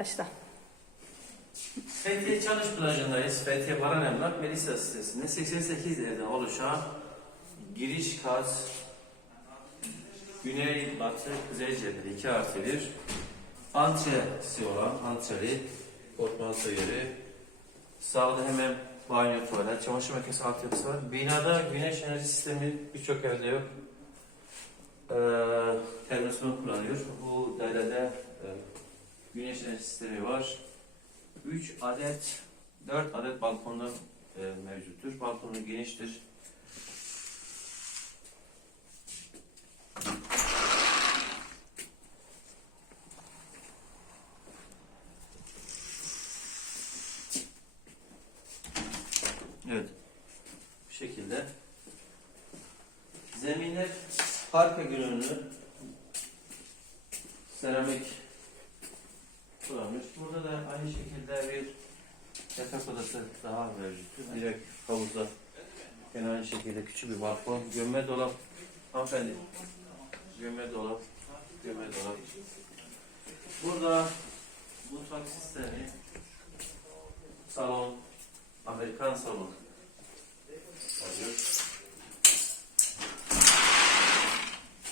Başla. Fethiye Çalış plajındayız. Fethiye Baran Emlak Melisa sitesinde 88 evden oluşan giriş kat güney, batı, kuzey cepheli 2 artı 1 antresi olan antreli oturması yeri sağda hemen banyo, tuvalet, çamaşır makinesi altyapısı var. Binada güneş enerji sistemi birçok evde yok. Ee, termosifon kullanıyor. Bu dairede e, güneş enerji var. 3 adet, 4 adet balkonda e, mevcuttur. Balkonu geniştir. Evet. Bu şekilde. Zeminler parke görünümlü. Seramik. Burada da aynı şekilde bir yatak odası daha mevcuttur. Direkt havuzda yine aynı şekilde küçük bir balkon, gömme dolap. Hanımefendi, gömme dolap, gömme dolap. Burada mutfak sistemi, salon, Amerikan salon oluyor.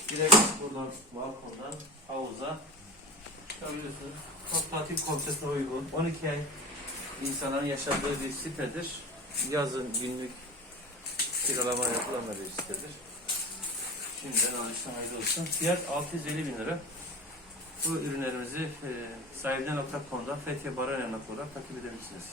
Direkt buradan balkondan havuza çıkabiliyorsunuz. Çok tatil konseptine uygun. 12 ay insanların yaşadığı bir sitedir. Yazın günlük kiralama yapılan bir sitedir. Şimdiden alıştan hayırlı olsun. Fiyat 650 bin lira. Bu ürünlerimizi e, sahibinden.com'da Fethiye Baran Emlak olarak takip edebilirsiniz.